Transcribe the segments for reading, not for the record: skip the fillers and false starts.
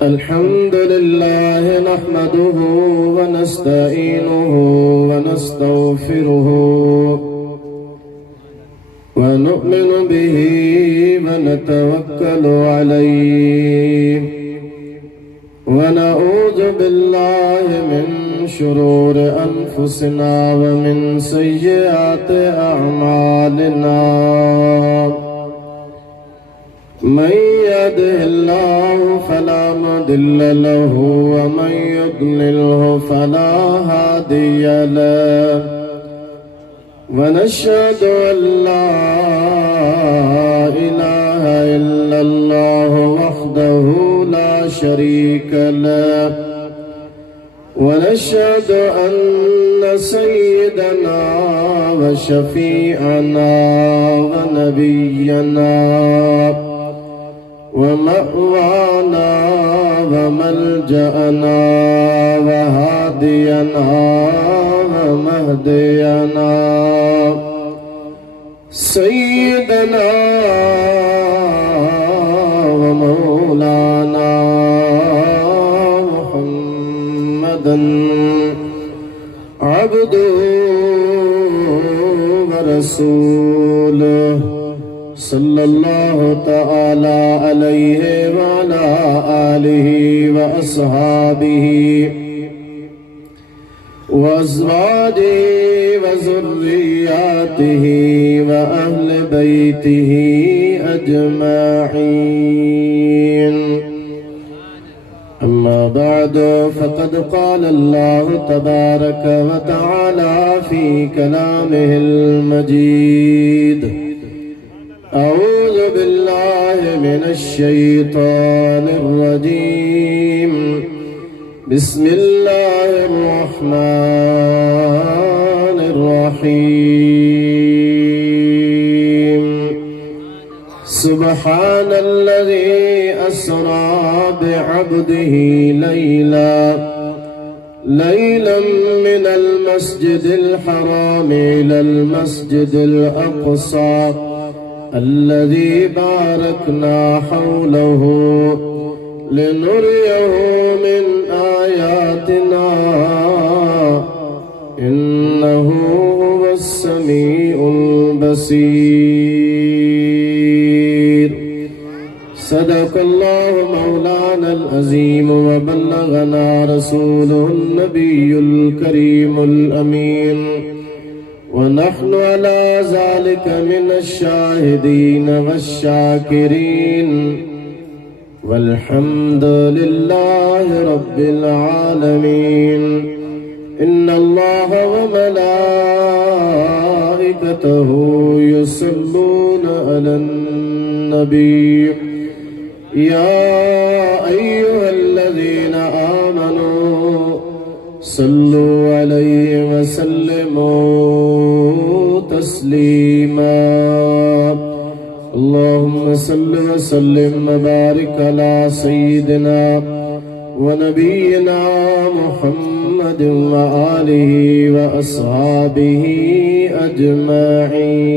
अल्हम्दुलिल्लाह नहमदुहु व नस्तईनुहु व नस्तगफिरुहु व नु'मिनु बिही व नतवक्कलु अलैहि व नऊज़ु बिल्लाहि मिन शुरूरि अनफुसिना व मिन सय्यिआति अअमालिना मन यहदिहिल्लाहु फला मुदिल्ल लहु व मन युद्लिलहु फला हादिय लहु व नशहदु अल्ला इलाहा इल्लल्लाहु वहदहु ला शरीक लहु व नशहदु अन्न सय्यदना व शफीअना व नबिय्यना व मअवाना व मलजअना व हादियना व महदियना सय्यदना व मौलाना मुहम्मदन अब्दुहु व रसूलुहु सल्लल्लाहु तआला अलैहि व अला आलिहि व अस्हाबिहि व अज़वाजिहि व ज़ुर्रिय्यातिहि व अहले बैतिहि अजमईन। अम्मा बअद फ़क़द क़ाल अल्लाहु तबारक व तआला फ़ी कलामिहिल मजीद अऊज़ु बिल्लाहि मिनश शैतानिर रजीम बिस्मिल्लाहिर रहमानिर रहीम सुब्हानल्लज़ी अस्रा बिअब्दिही लैलन मिनल मस्जिदिल हराम इलल मस्जिदिल अक़सा अल्लज़ी बारकना हौलहु लिनुरियहु मिन आयातिना इन्नहु हुवस्समीउल बसीर। सदक़ल्लाहु मौलानल अज़ीम व बल्लगना रसूलुहुन नबियुल करीमुल अमीन व नहनु अला ज़ालिका मिनश शाहिदीन वश्शाकिरीन वल्हम्दुलिल्लाहि रब्बिल आलमीन। इन्नल्लाह व मलाइकतहु युसल्लूना अलन नबी या अय्युहल्लज़ीना आमनू सल्लु अलैहि व सल्लिमू तस्लीमा। अल्लाहुम्मा सल्लि व सल्लिम व बारिक अला सय्यिदिना व नबिय्यिना मुहम्मद व आलिहि व अस्हाबिहि अजमईन।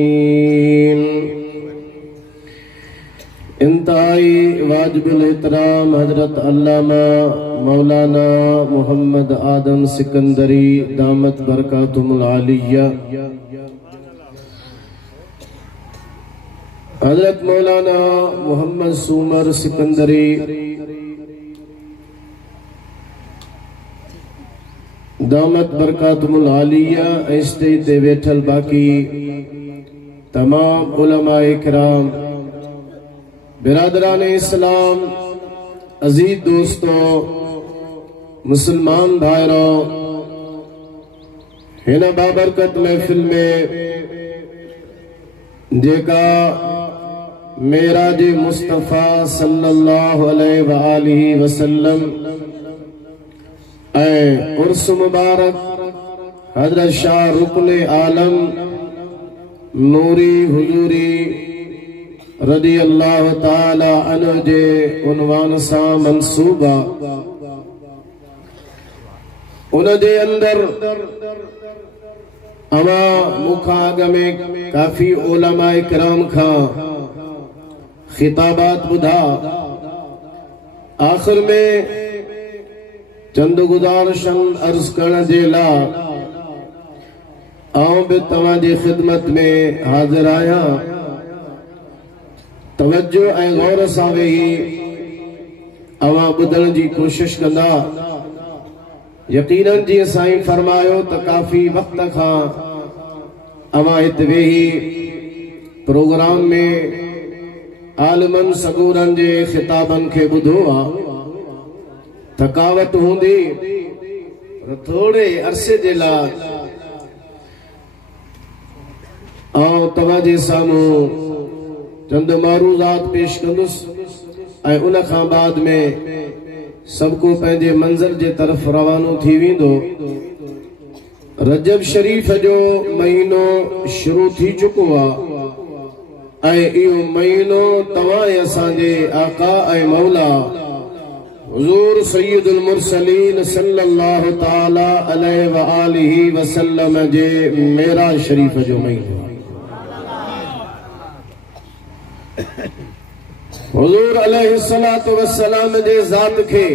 इंतहाई वाजिबुल एहतराम हजरत अल्लामा मौलाना मोहम्मद आदम सिकंदरी दामत बरकातुहुल आलिया, हजरत मौलाना मोहम्मद सुमर सिकंदरी दामत बरकातुहुल आलिया स्टेज ते वेठल बाकी तमाम उलमाए किराम, बिरादरान इस्लाम, अजीज दोस्तों, मुसलमान भाइरों, हिन बाबरकत महफिल में जेका मेराज मुस्तफ़ा सल्लल्लाहु अलैहि व आलिहि वसल्लम ऐं उर्स मुबारक हजरत शाह रुकन आलम नूरी हुजूरी रदी अल्लाह ताला अन्हु जे उनवान सां मंसूबा उन जे अंदर अमा मुखा अग में काफी उलमाए किराम खा खिताबात बुधा आखिर में चंद गुजारिशन अर्ज करण जे ला आऊं भी तव्हां जी खिदमत में हाजिर आया। तवज्जो ऐं गौर सां वेही अवां ॿुधण जी कोशिश कंदा। यकीनन जी साईं फरमायो त काफ़ी वक्त खां अवां हिते वेही प्रोग्राम में आलिमन सगूरन जे खिताबन खे ॿुधो आहे। थकावट हूंदी पर थोड़े अरसे जे लाइ आऊं तव्हां जे साम्हूं चंद मारूज़ात पेश कंदुसि ऐं उन खां बाद में सब को पंहिंजे मंज़िल जे तरफ़ रवानो थी वेंदो। रजब शरीफ़ जो महीनो शुरू थी चुको आहे ऐं इहो महीनो तव्हां ऐं असांजे आका ऐं मौला हुज़ूर सय्यदुल मुरसलीन सल्लल्लाहु ताला अलैहि व आलिहि वसल्लम जे मेराज शरीफ़ जो महीनो। हुज़ूर अलैहिस्सलातु वस्सलाम जे ज़ात खे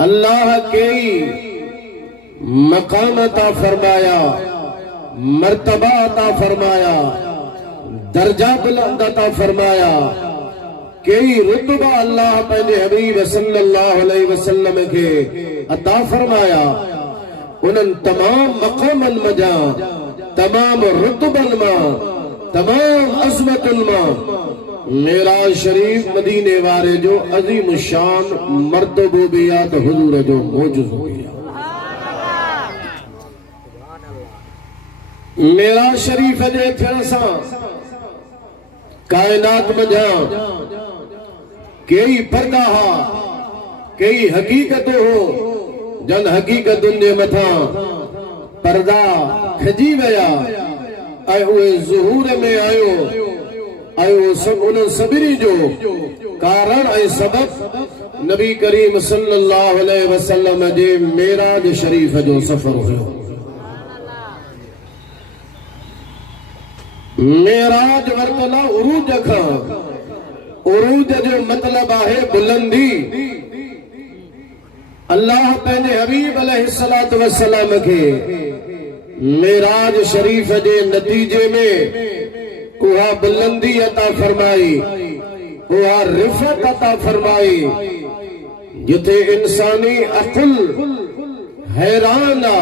अल्लाह कई मकाम अता फरमाया, मर्तबा अता फरमाया, दर्जा बुलंद अता फरमाया। कई रुतबा अल्लाह पंहिंजे हबीब सल्लल्लाहु अलैहि वसल्लम के अता फरमाया। उन्हनि तमाम मकामन मजा, तमाम रुतबन मां, तमाम अज़मतुन मां मेराज शरीफ मदीने वारे जो अजीम शान मर्तबो भी आ तो हुजूर जो मौजूदो भी आ। मेराज शरीफ जे थियण सां कायनात मजा कई पर्दा हा, कई हकीकत हो, जन हकीकतुन जे मथा पर्दा खजी वया ऐं उहे ज़ुहूर में आयो ऐं सब उन सभिनी जो कारण ऐं सबब नबी करीम सल्लल्लाहु अलैहि वसल्लम जे मेराज शरीफ जो सफ़र हुयो। मेराज वरतला उरूज खां, उरूज जो मतलब आहे बुलंदी। अल्लाह पंहिंजे हबीब अलैहिस्सलातु वस्सलाम खे मेराज शरीफ जे नतीजे में उहा बुलंदी अता फरमाई, उहा रिफ़त अता फरमाई जिथे इंसानी अकुल हैरान आ,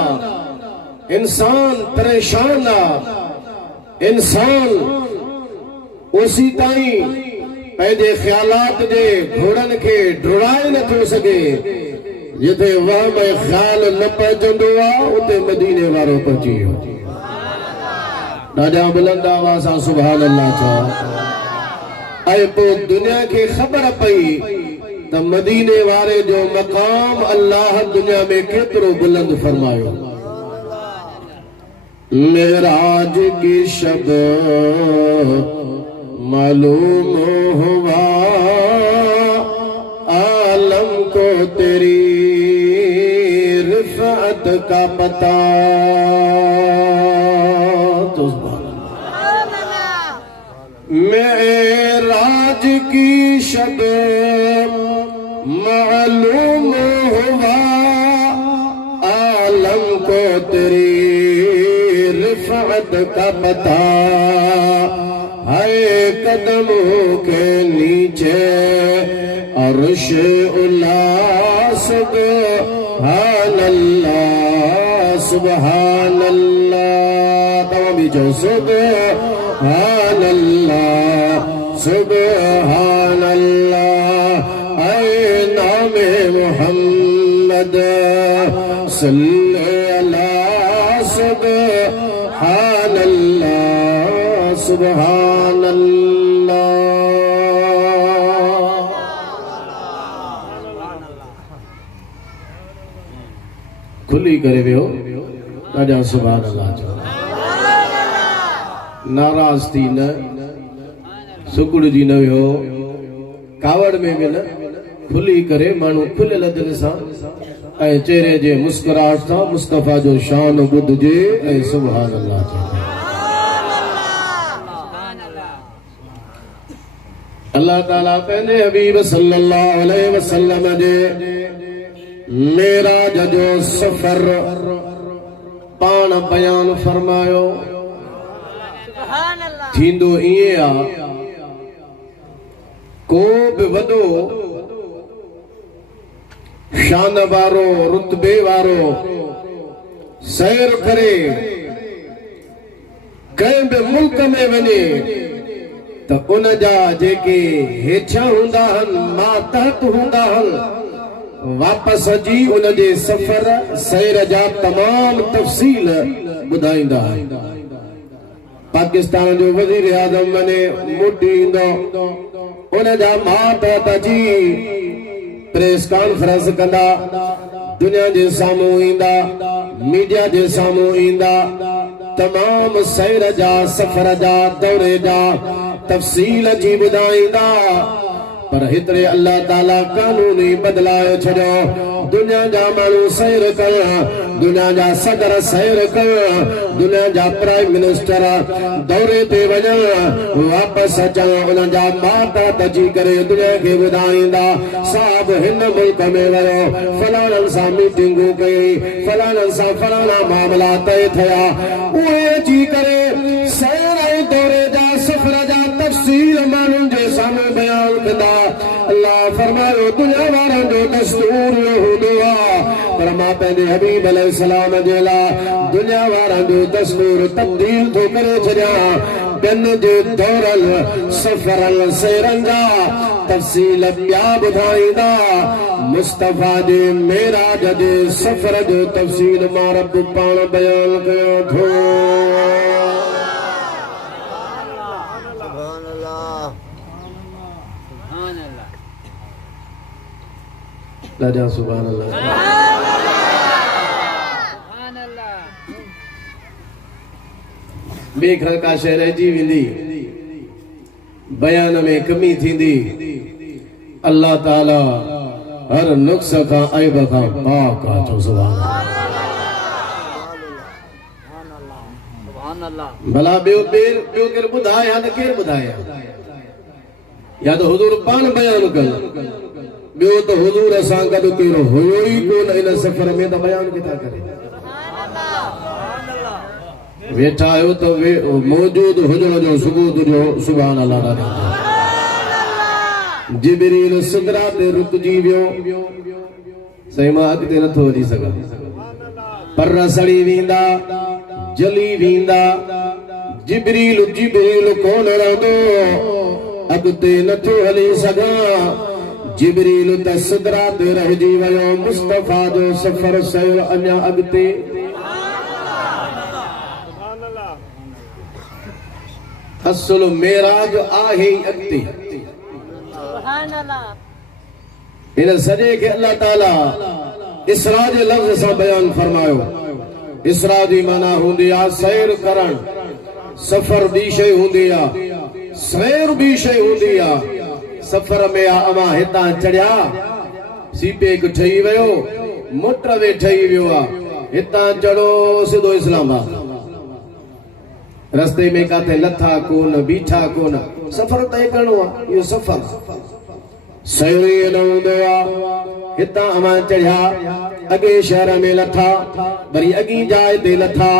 इंसान परेशान आ, इंसान उसी ताईं पंहिंजे ख्यालात जे घोड़न खे डुराए नथो सघे। जिथे वहम ऐं ख्याल न पहुचंदो आहे उते मदीने वारो पहुची वियो। ॾाढा बुलंद आवाज़ सां सुभान अल्लाह चओ। ऐं पोइ दुनिया खे ख़बर पई त मदीने वारे जो मक़ाम अल्लाह दुनिया में केतिरो बुलंद फरमायो। मेराज की शब मालूम हुआ आलम को तेरी रिफ़अत का पता। मेराज की शब मालूम हुआ आलम को तेरी रिफ़अत का पता है। कदमों के नीचे अर्श उला सुब्हान अल्लाह, सुब्हान अल्लाह। तमाम भी जो सुब्हान अल्लाह, सुब्हान अल्लाह। ऐ नामे मोहम्मद सल्ले अला सुब्हान अल्लाह, सुब्हान अल्लाह। खुली करे वियो ॾाढा सुभान अल्लाह चओ। नाराज़ थी न सुकुड़ जी न हो कावड़ में भी न खुली करे मानू खुलियल दिल सां ऐं चेहरे जे मुस्कुराहट सां मुस्तफ़ा जो शान ॿुधजे ऐं सुभान अल्लाह चइजे। अल्लाह ताला पंहिंजे हबीब सल्लल्लाहु अलैहि वसल्लम जे मेराज जो सफ़र पाण बयान फरमायो। थींदो ईअं आ को बि वॾो शान वारो रुतबे वारो सैर करे कंहिं बि मुल्क में वञे त उन जा जेके हेठियां हूंदा आहिनि मातहत हूंदा आहिनि वापस अची उन जे सफ़र सैर जा तमाम तफ़सील ॿुधाईंदा आहिनि। पाकिस्तान जो वज़ीर आज़म वञे मोटी ईंदो उन जा मातहत अची प्रेस कॉन्फ्रेंस कंदा दुनिया जे साम्हूं ईंदा मीडिया जे साम्हूं ईंदा तमाम सैर जा सफ़र जा दौरे जा तफ़सील जी ॿुधाईंदा। पर हितरे अल्लाह ताला कानून ई बदलायो छॾियो। दुनिया जा माण्हू सैर करण दुनिया जा सदर सैर करण दुनिया जा प्राइम मिनिस्टर दौरे ते वञण वापस अचण उन जा माता तजी करे दुनिया खे ॿुधाईंदा साहब हिन मुल्क में वियो फलाणनि सां मीटिंगूं कई फलाणनि सां फलाणा मामला तय थिया उहे अची करे सैर ऐं दौरे जा सफ़र जा तफ़सील माण्हुनि जे साम्हूं बयान कंदा। अल्लाह फरमायो दुनिया वारनि जो दस्तूर हूंदो आहे पर मां पंहिंजे हबीब अलैहिस्सलाम जे लाइ दुनिया वारनि जो दस्तूर तब्दील थो करे छॾियां। ॿियनि जे दौरल सफ़रल सैरनि जा तफ़सील ॿिया ॿुधाईंदा मुस्तफ़ा जे मेराज जे सफ़र जो तफ़सील मां रब पाण बयान कयो थो। राजा सुभान अल्लाह। बेखर का शइ रहिजी वेंदी बयान में कमी थींदी अल्लाह ताला हर नुक्स खां ऐब खां पाक आहे। चओ सुभान अल्लाह। भला ॿियो केरु ॿुधाया न केरु ॿुधाया या त हुज़ूर पाण बयान कयो ॿियो त हुज़ूर सां गॾु केरु हुयो ई कोन इन सफ़र में त बयान किथां करे। वेठा आहियो त मौजूद हुजण जो सबूत जो सुभान अल्लाह। जिबरील सिदरा ते रुकजी वियो सही मां अॻिते नथो वधी सघां पर सड़ी वेंदा जली वेंदा जिबरील कोन रहंदो अॻिते नथो हली सघां। जिबरील त सिदरा ते रहिजी वियो मुस्तफ़ा जो सफ़र सयो अञा अॻिते। असुल मेराज आहे ई अॻिते। हिन सॼे खे अल्लाह ताला इसरा जे लफ़्ज़ सां बयान फरमायो। इसरा जी माना हूंदी आहे सैर करण सफ़र ॿी शइ हूंदी आहे सैर ॿी शइ हूंदी आहे। सफ़र में अवां हितां चढ़िया सीपेक ठही वियो मोटरवे ठही वियो आहे हितां चढ़ो सिधो इस्लामाबाद रस्ते में काथे लथा कोन बीठा कोन सफ़र तय करणो आहे। इहो सफ़र सैर न हूंदो आहे। हितां अवां चढ़िया अॻे शहर में लथा वरी अॻी जाइ ते लथा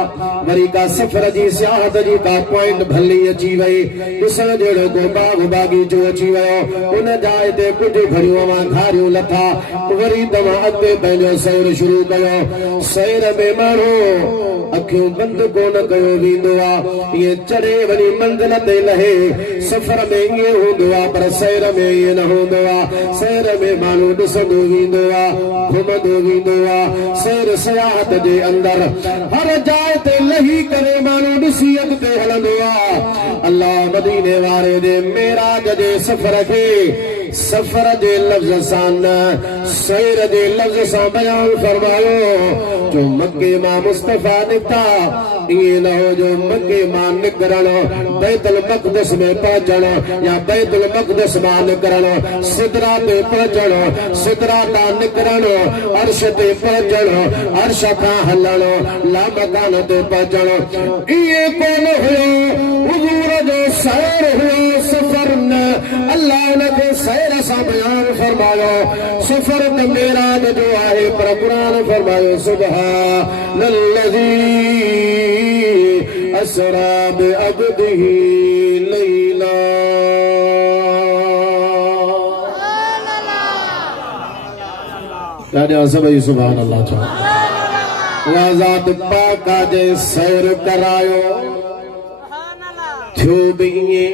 वरी का सफ़र जी सियाहत जी का पॉइंट भली अची वई ॾिसण जहिड़ो को बाग बागीचो अची वियो उन जाइ ते कुझु घड़ियूं अवां धारियूं लथा वरी तव्हां अॻिते पंहिंजो सैर शुरू कयो। सैर में माण्हू अखियूं बंदि कोन कयो वेंदो आहे ईअं चढ़े वरी मंज़िल ते लहे। सफ़र में ईअं हूंदो आहे पर सैर में ईअं न हूंदो आहे। सैर में माण्हू ॾिसंदो वेंदो आहे घुमंदो वेंदो आहे। सैर सियाहत जे अंदरि हर जाइ ते लही करे माण्हू ॾिसी अॻिते हलंदो आहे। अल्लाह मदीने वारे जे मेराज जे सफ़र खे सफ़र जे लफ़्ज़ सां न सैर जे लफ़्ज़ सां बयान फरमायो जो मके मां मुस्तफ़ा निकिता ये न हो जो मक्के मां निकरण बैतुल मक़दस में पहुंचण या बैतुल मक़दस मां निकरण सिदरा ते पहुंचण सिदरा ता निकरण अर्श ते पहुंचण अर्श खां हलण लामकान ते पहुंचण ये कोन हुयो हुजूर जो सैर हुयो सफर न अल्लाह ने सैर सा बयान फरमायो सफर ते मेराज जो आहे पर कुरान फरमायो सुबहानल्लज़ी असरा बिअब्दिही लैला ॾाढा सभई सुभान अल्लाह चओ ज़ात पाका जे सैर करायो थियो बि ईअं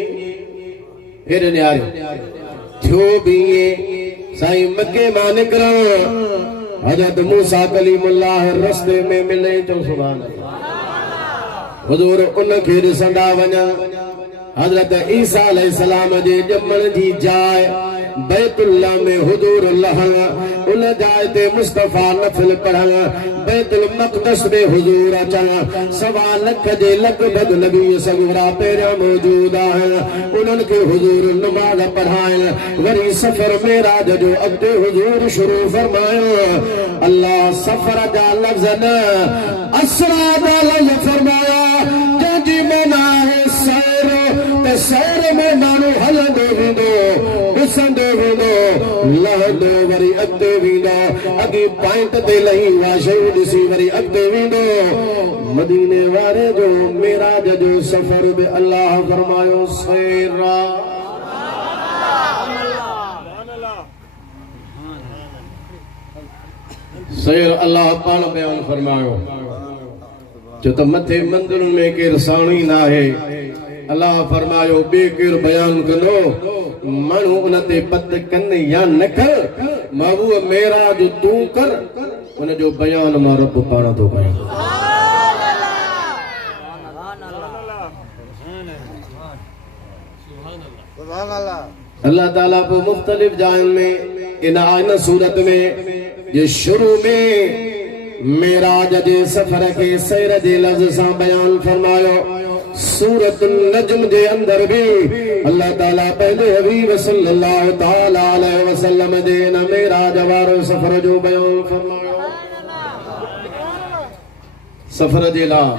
फिर न्यारो थियो बि ईअं साईं मके मां निकिरण हज़रत मूसा कलीमुल्लाह रस्ते में मिले चओ सुभान अल्लाह हुजूर उन खे ॾिसंदा वञा हज़रत ईसा अलैहिस्सलाम जे ॼमण जी जाइ बैतुल्लाह में हुजूर लहण उन जाइ ते मुस्तफा नफिल पढ़ण बैतुल मक़दस में हुजूर अचण 1.25 लाख जे लॻभॻ नबी सगुरा पहिरियां मौजूद आहिनि उन्हनि खे हुजूर नमाज़ पढ़ाइण वरी सफ़र मेराज जो अॻिते हुजूर शुरू फरमाइण अल्लाह सफ़र जा लफ़्ज़ न असरा जा लफ़्ज़ फरमाया जंहिंजी माना आहे सैर त सैर में माण्हू हलंदो वेंदो ॾिसंदो वेंदो लहंदो वरी अॻिते वेंदो अॻे पॉइंट ते लही उहा शयूं ॾिसी वरी अॻिते वेंदो मदीने वारे जो मेराज जो सफ़र बि अल्लाह फरमायो सैर सैर अल्लाह पाण बयान फरमायो जो त मथे मंदिर में केरु साणी न आहे अल्लाह फरमायो बे केरु बयान कंदो माण्हू उन ते पत कनि या न कर महबूब मेराज तूं कर उन जो बयान मां रब पाण थो कयां अल्लाह ताला को मुख्तलिफ जायुनि में इन सूरत में जे शुरू में मेराज जे सफर के सैर जे लफ्ज़ सां बयान फरमायो सूरत नजम जे अंदर भी अल्लाह ताला पंहिंजे हबीब सल्लल्लाहु ताला अलैहि वसल्लम जे इन मेराज वारो सफर जो बयान फरमायो सफर जे लाइ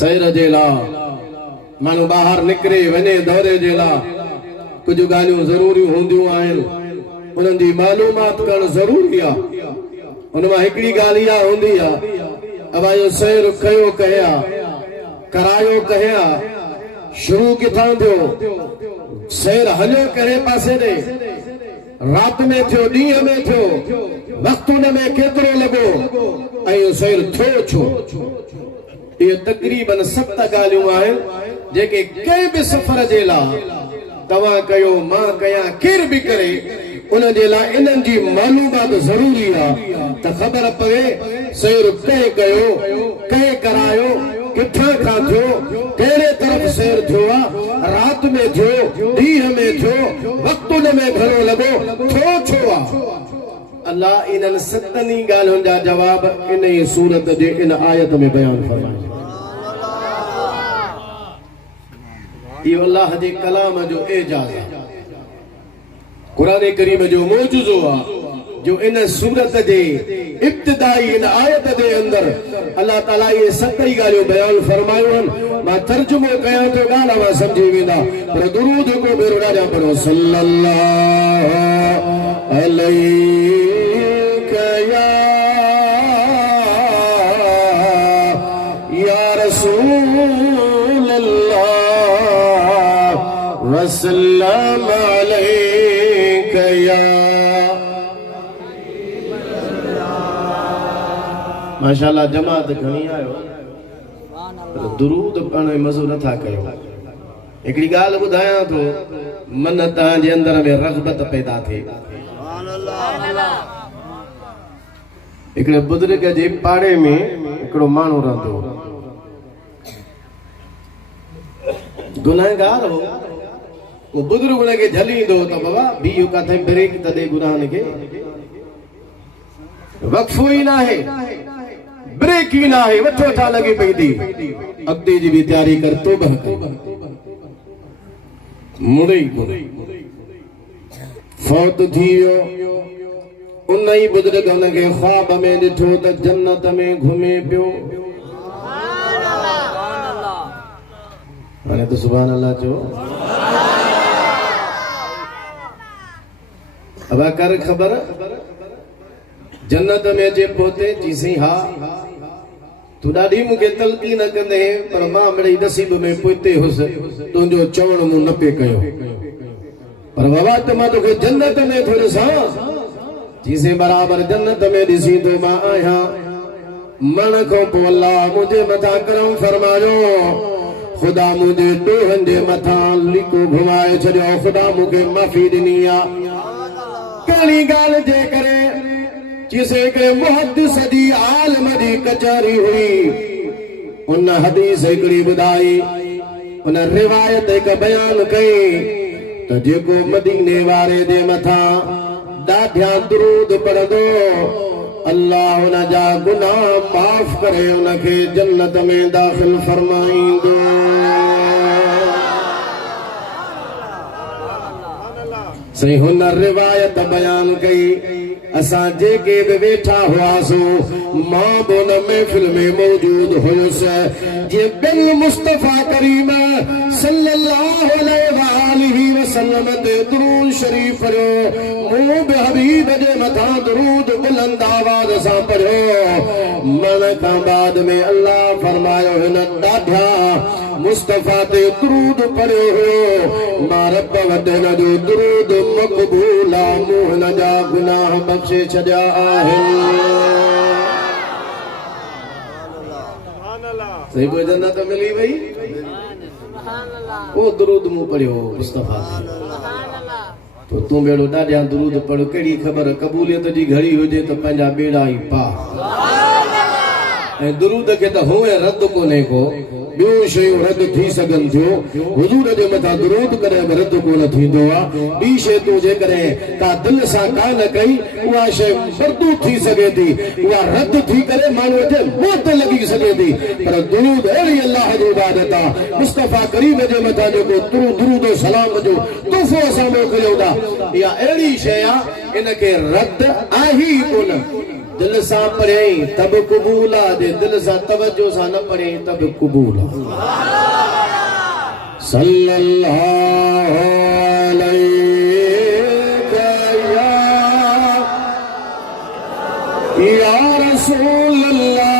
सैर जे लाइ माण्हू ॿाहिरि निकिरे वञे दौरे जे लाइ कुझु ॻाल्हियूं ज़रूरी हूंदियूं आहिनि उन्हनि जी मालूमात करणु ज़रूरी आहे उन मां हिकिड़ी ॻाल्हि इहा हूंदी आहे अब इहो सैर कयो कया करायो कया शुरू किथां थियो सैर हलियो कहिड़े पासे ॾे राति में थियो ॾींहं में थियो वक़्तु हुन में केतिरो लॻो ऐं इहो सैर थियो छो इहे तक़रीबन 7 ॻाल्हियूं आहिनि जेके कंहिं बि सफ़र जे लाइ तव्हां कयो मां कयां केर बि करे उन जे लाइ इन्हनि जी मालूमात ज़रूरी आहे त ख़बर पवे सैर कंहिं कयो कंहिं करायो किथां खां थियो कहिड़े तरफ़ सैर थियो आहे राति में थियो ॾींहं में थियो वक़्तु हुन में घणो लॻो थियो छो आहे अल्लाह इन्हनि 7 ॻाल्हियुनि जा जवाब इन ई सूरत जे इन आयत में बयान फरमायो इहो अल्लाह जे कलाम जो एजाज़ आहे कुरान करीम जो मौजूज़ो आहे जो इन सूरत जे इब्तिदाई इन आयत जे अंदर अल्लाह ताला ये 7 ॻाल्हियूं बयान फरमायूं आहिनि मां तर्जुमो कयां थो ॻाल्हि मां सम्झी वेंदा पर दुरूद को भेरो राजा पढ़ो सल्लल्लाहु अलैहि या रसूल अल्लाह वसल्लम अलैका या माशाअल्लाह जमात घणी आयो दुरूद पढ़ण में मज़ो नथा कयो हिकिड़ी ॻाल्हि ॿुधायां थो मन तव्हांजे अंदर में रग़बत पैदा थिए हिकिड़े बुज़ुर्ग जे पाड़े में हिकिड़ो माण्हू रहंदो गुनाहगार हो वो बुजुर्ग उनखे झलींदो त बाबा बीहो किथे ब्रेक त ॾे गुनाहनि खे वक़फ़ो ई न आहे ब्रेक ही ना है वठो था लगी पई थी अगते जी भी तैयारी कर तो बह मुड़ई फौत थी वियो उन ही बुजुर्ग उनके ख्वाब में ॾिठो त जन्नत में घुमे पियो हाणे तो सुभान अल्लाह चो अब कर खबर जन्नत में जे पोते चीसी हा तू ॾाढी मूंखे तलकी न कंदे पर मां मिड़ई नसीब में पोते हुस तुंहिंजो चवण मूं न पे कयो पर बाबा त मां तोखे जन्नत में थो ॾिसां चीसे बराबर जन्नत में ॾिसी तो मां आहियां मन खां पोइ अल्लाह मुंहिंजे मथां करम फरमायो खुदा मुझे डोहन जे मथां लिको घुमाए छॾियो खुदा मूंखे माफ़ी ॾिनी आहे कहिड़ी ॻाल्हि जे करे जिसे के मुहद्दिस दी आलम दी कचहरी हुई उन हदीस हिकिड़ी ॿुधाई उन रिवायत हिकु बयान कई त जेको मदीने वारे जे मथां ॾाढा दुरूद पढ़ंदो अल्लाह उन जा गुनाह माफ़ करे उनखे जन्नत में दाख़िल फरमाईंदो सही हुन रिवायत बयान कई असां जेके बि वेठा हुआसीं मां बि उन महफ़िल में मौजूद हुयुसि जे बिन मुस्तफ़ा करीम सल्लल्लाहु अलैहि वसल्लम ते दुरूद शरीफ पढ़ियो मूं बि हबीब जे मथां दुरूद बुलंद आवाज़ सां पढ़ियो मन खां बाद में अल्लाह फरमायो हिन ॾाढा मुस्तफ़ा ते दुरूद पढ़ियो हुयो मां रब वटि हिन जो दुरूद मक़बूल आहे मूं हिन जा गुनाह बख़्शे छॾिया आहिनि सही पोइ जन्नत मिली वई ओ दुरूद मूं पढ़ियो मुस्तफ़ा तो तूं बेड़ो ॾाढा दुरूद पढ़ कहिड़ी ख़बर क़बूलियत जी घड़ी हुजे त पंहिंजा बेड़ा ई पा ऐं दुरूद खे त हुए रद्द कोन्हे को ॿियो शयूं रद्द थी सघनि थियूं हुजूर जे मथां दुरूद कॾहिं बि रद्द कोन थींदो आहे ॿी शइ तूं जेकॾहिं का दिलि सां कान कई उहा शइ मरदूद थी सघे थी उहा रद्द थी करे माण्हूअ जे मुंहं ते लॻी सघे थी पर दुरूद अहिड़ी अल्लाह जी इबादत आहे मुस्तफ़ा करीम जे मथां जेको दुरूद सलाम जो तोहफ़ो असां मोकिलियूं था इहा अहिड़ी शइ आहे इनखे रद्द आहे ई कोन दिल सां पढ़ियई तब क़बूल आहे जे दिल सां तवज्जो सां न पढ़ियई तब क़बूल आहे सल्लल्लाहु अलैहि या रसूल अल्लाह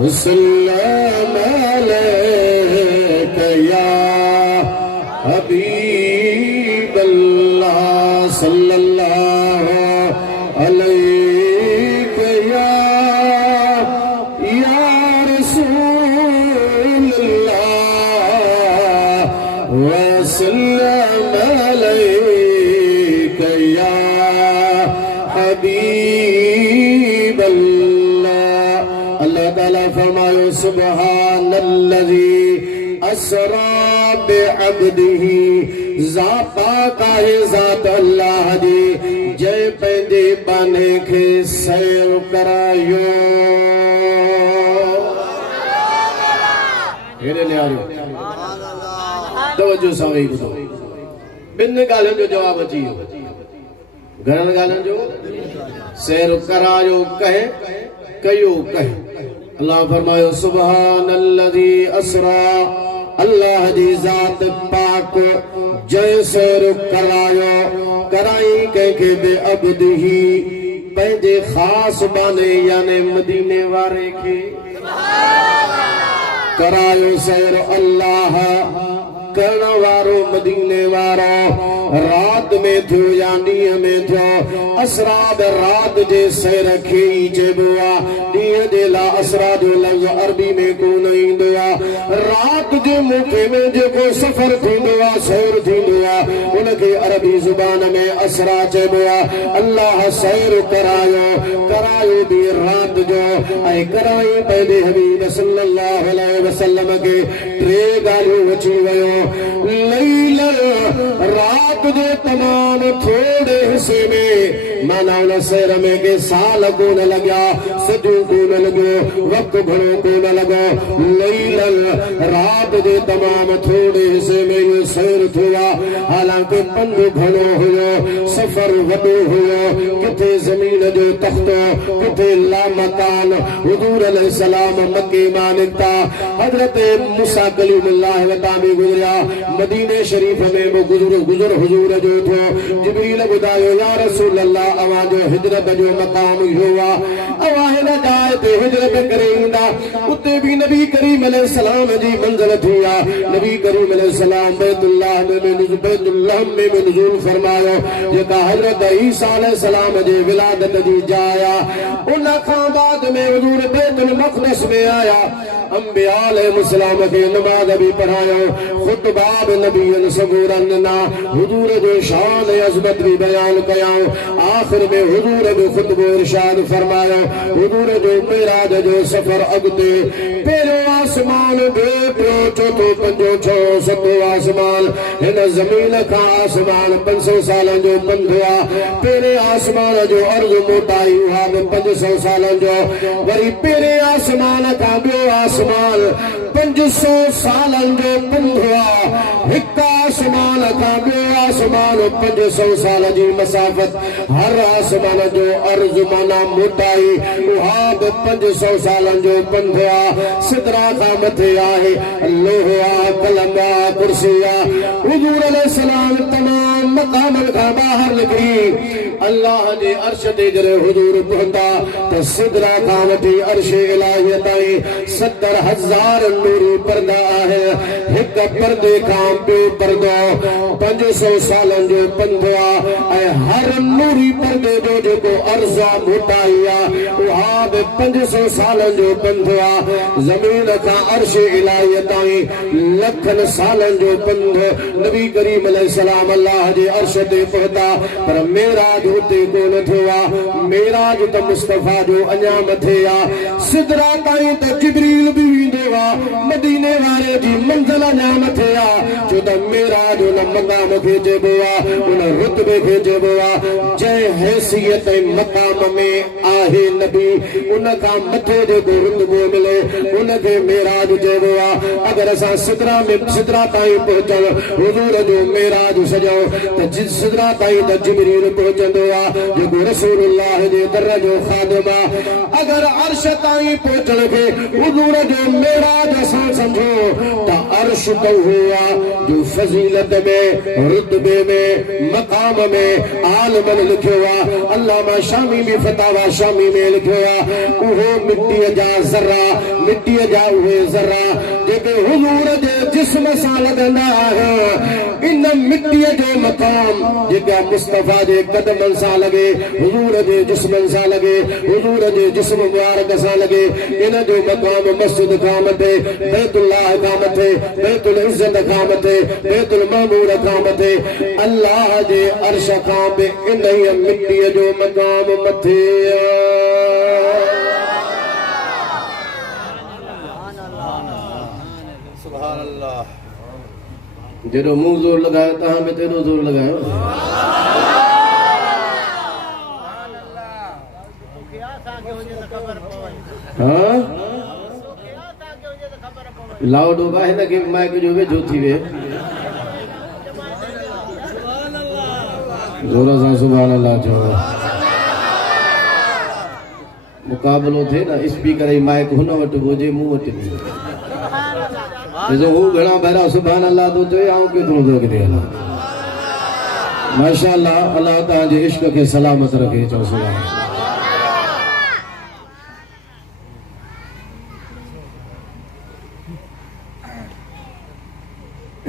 वसल्लम अलैका या हबीब अल्लाह सल्लल्लाहु अलैहि या रसूल अल्लाह वसल्लम अलैका या हबीब अल्लाह अल्लाह ताला फरमायो सुब्हानल्लज़ी असरा बिअब्दिही ज़ात आहे ज़ात अल्लाह जी जंहिं पंहिंजे बाने खे सैर करायो हेॾे निहारियो तवज्जो सां वेही ॿुधो ॿिनि ॻाल्हियुनि जो जवाबु अची वियो घणनि ॻाल्हियुनि जो सैर करायो कंहिं कयो कंहिं अल्लाह फरमायो सुब्हानल्लज़ी असरा अल्लाह जी ज़ात पाक जंहिं सैर करायो कराई कंहिंखे बि अब्दिही पंहिंजे ख़ासि बाने याने मदीने वारे खे करायो सैर अल्लाह करण वारो मदीने वारो रात में थियो या ॾींहं में थियो असरा बि राति जे सैर खे ई चइबो आहे ॾींहं जे लाइ असरा जो लफ़्ज़ अरबी में कोन ईंदो आहे राति जे मौक़े में जेको सफ़र थींदो आहे सैर थींदो आहे उनखे अरबी ज़ुबान में असरा चइबो आहे अल्लाह सैर करायो बुधायो भी रात जो ऐ कराई पहले हबीब सल्लल्लाहु अलैहि वसल्लम के टे गालियों वची वयो लैलल रात जो तमाम थोड़े हिस्से में माना उन सैर में के साल को न लगा सजू को न लगो वक्त घणो को न लगो लैलल रात जे तमाम थोड़े हिस्से में ये सैर थोड़ा हालांकि पंध घणो हुयो सफर वडो हुयो किथे जमीन जो तख्तो किथे ला मकान हुजूर अलैहि सलाम मक्के मां निकता हजरत मूसा कलीमुल्लाह वता में गुजरिया मदीने शरीफ में वो गुजर हुजूर जो थो जिब्रील बुधायो या रसूल अल्लाह अवा जो हिजरत जो मकाम हुआ अवा न जाए ते हिजरत करे इंदा उते भी नबी करीम अलैहि सलाम जी मंजिल थिया नबी करीम अलैहि सलाम बैतुल्लाह में नुज़ूल फरमायो जेका हजरत ईसा अलैहि सलाम जी विलादत जी जाया उन खां बाद में हुजूर बैतुल मक़दस में आया अंबिया अलैहिस्सलाम के नमाज भी पढ़ायो खुतबा नबीयन सबूरन ना हुजूर जो शान अज़मत भी बयान कयाओ आखिर में हुजूर जो खुतबो इरशाद फरमायो हुजूर जो मेराज जो सफर अगते पेरो आसमान बेटो चौथो पंजो छो सतो आसमान हिन जमीन का आसमान 500 साल जो पंधवा पेरे आसमान जो अर्ज मोटाई हुआ 500 साल जो वरी पेरे आसमान का बियो आसमान 500 साल जो पंधवा हिक आसमान का बियो आसमान 500 साल जी मसाफत हर आसमान जो अर्ज माना मोटाई उहा 500 साल जो पंधवा सिदरा का मथे आहे लोहा कलमा कुर्सिया हुजूर अलैहि सलाम तमाम मकामन का बाहर निकरी अल्लाह ने अर्श दे जरे हुजूर पहुंचा तो सिदरा का वठी अर्श इलाही ताईं 70,000 नूरी पर्दा आहे हिक पर्दे खां ॿियो पर्दो 500 सालनि जो पंधवा ऐं हर नूरी पर्दे जो जेको अर्ज़ मोटाई आहे उहा बि 500 सालनि जो पंधवा ज़मीन खां अर्श इलाही ताईं लखनि सालनि जो पंध नबी करीम अलैहिस्सलाम अल्लाह जे अर्श ते पहुता पर मेराज उते कोन थियो आहे मेराज त मुस्तफा जो अञा मथे आहे सिदरा ताईं त जिब्रील बि वेंदो आहे मदीने वारे जी मंज़िल अञा मथे आहे छो त मेराज उन मक़ाम खे चइबो आहे उन रुतबे खे चइबो आहे जंहिं हैसियत ऐं मक़ाम में आहे नबी उन खां मथे जेको रुतबो मिले उनखे मेराज चइबो आहे अगरि असां सिदरा ताईं पहुचूं हुजूर जो मेराज सॼो त सिदरा ताईं त जिब्रील पहुचंदो जेको रसूलुल्लाह जे दर जो खादिम अगर अर्श ताईं पहुचण खे हुजूर जो मेराज असां समझो त अर्श तो हुआ जो फजीलत में रुतबे में मकाम में आलमन लिखियो आहे अल्लामा शामी भी फतावा शामी में लिखियो आहे उहो मिट्टीअ जा ज़र्रा मिट्टीअ जा उहे ज़र्रा जेके हुजूर जे जिस्म सां लॻंदा आहिनि इन मिट्टीअ जो मकाम जेका मुस्तफा जे कदमनि सां लॻे हुजूर जे जिस्मनि सां लॻे हुजूर जे जिस्म मुबारक सां लॻे इन जो मकाम मस्जिद खां मथे बैतुल्लाह खां मथे बैतुल इज़्ज़त खां मथे बैतुल मामूर खां मथे अल्लाह जे अर्श खां बि इन मिट्टीअ जो मकाम मथे जेॾो मुंहुं ज़ोर लॻायो तव्हां बि तेॾो ज़ोर लॻायो हाँ लाउड होगा है ना कि माइक जो वे जो थी वे जोरा सा सुभान अल्लाह जो मुकाबलो थे ना स्पीकर माइक हुन वटि हुजे मुंह वटि जो हू घणा भैरा सुभान अल्लाह तो चए आऊं केतिरो थो करे माशाअल्लाह अल्लाह तव्हां जे इश्क खे सलामत रखे चओ सुभान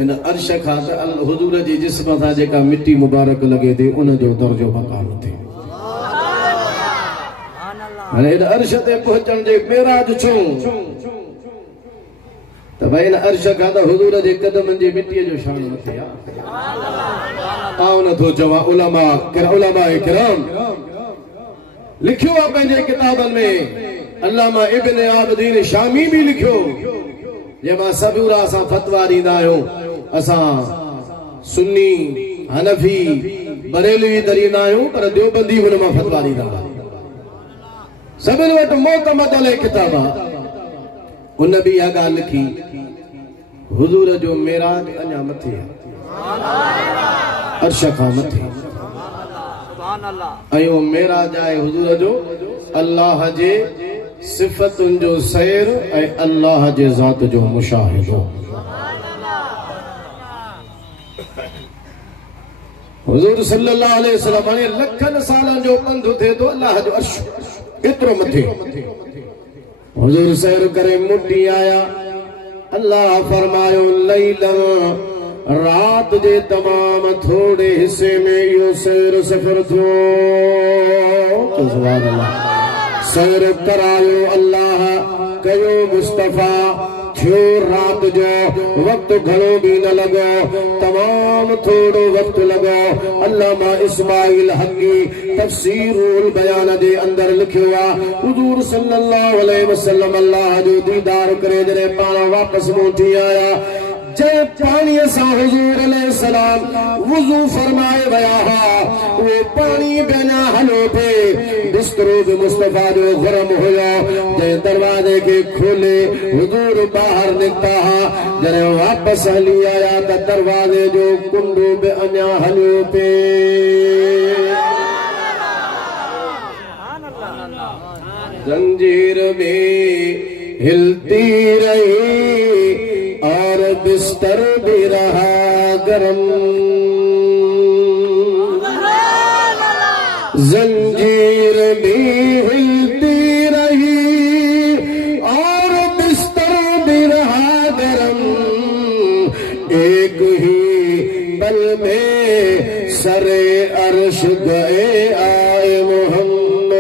इन अर्श खां त हुजूर जी जिस्म सां जेका मिट्टी मुबारक लॻे थी उन जो दर्जो मकान थी हाणे इन अर्श ते पहुचण जे मेराज छो त भाई इन अर्श खां त हुजूर जे कदमनि जी मिट्टीअ जो शान मथे आहे आउं नथो चवां उलमा किराम लिखियो आहे पंहिंजे किताबनि में अल्लामा इब्न आबिदीन शामी भी लिखियो जंहिंमां सबूरा असां फतवा ॾींदा आहियूं असां सुन्नी हनफी बरेलवी तरींदा आहियूं पर देवबंदी हुन मां फतवा ॾींदा सभिनि वटि मोतमद अलैह किताब आहे उन बि इहा ॻाल्हि लिखी हुज़ूर जो मेराज अञा मथे अर्श खां मथे ऐं उहो मेराज आहे हुज़ूर जो अल्लाह जे सिफ़तुनि जो सैर ऐं अल्लाह जे ज़ात जो मुशाहिदो हुज़ूर सल्लल्लाहु अलैहि वसल्लम हाणे लखनि सालनि जो पंधु थिए थो अल्लाह जो अर्श एतिरो मथे हुज़ूर सैर करे मुटी आया अल्लाह फरमायो लैलन रात जे तमाम थोड़े हिस्से में इहो सैर सफ़र थियो सुभान अल्लाह सैर करायो अल्लाह कयो मुस्तफ़ा थियो रात जो वक्त घणो भी न लगो तमाम थोड़ो वक्त लगो अल्लामा इस्माइल हक़ी तफसीरुल बयान जे अंदर लिखियो आहे हुज़ूर सल्लल्लाहु अलैहि वसल्लम अल्लाह जो दीदार करे जॾहिं पाण वापस मोटी आया जय पानी सां हुज़ूर अलैहिस्सलाम वुज़ू फरमाए वया हा वो पानी बिना हलो पे बिस्तरो भी मुस्तफा जो गरम हुयो जय दरवाजे के खोले हुज़ूर बाहर निकता हा जॾहिं वापस हली आया त दरवाजे जो कुंडो भी अञा हलियो पे जंजीर में हिलती रही और बिस्तर भी रहा गरम जंजीर भी हिलती रही और बिस्तर भी रहा गरम एक ही पल में सरे अर्श गए आए मोहम्मद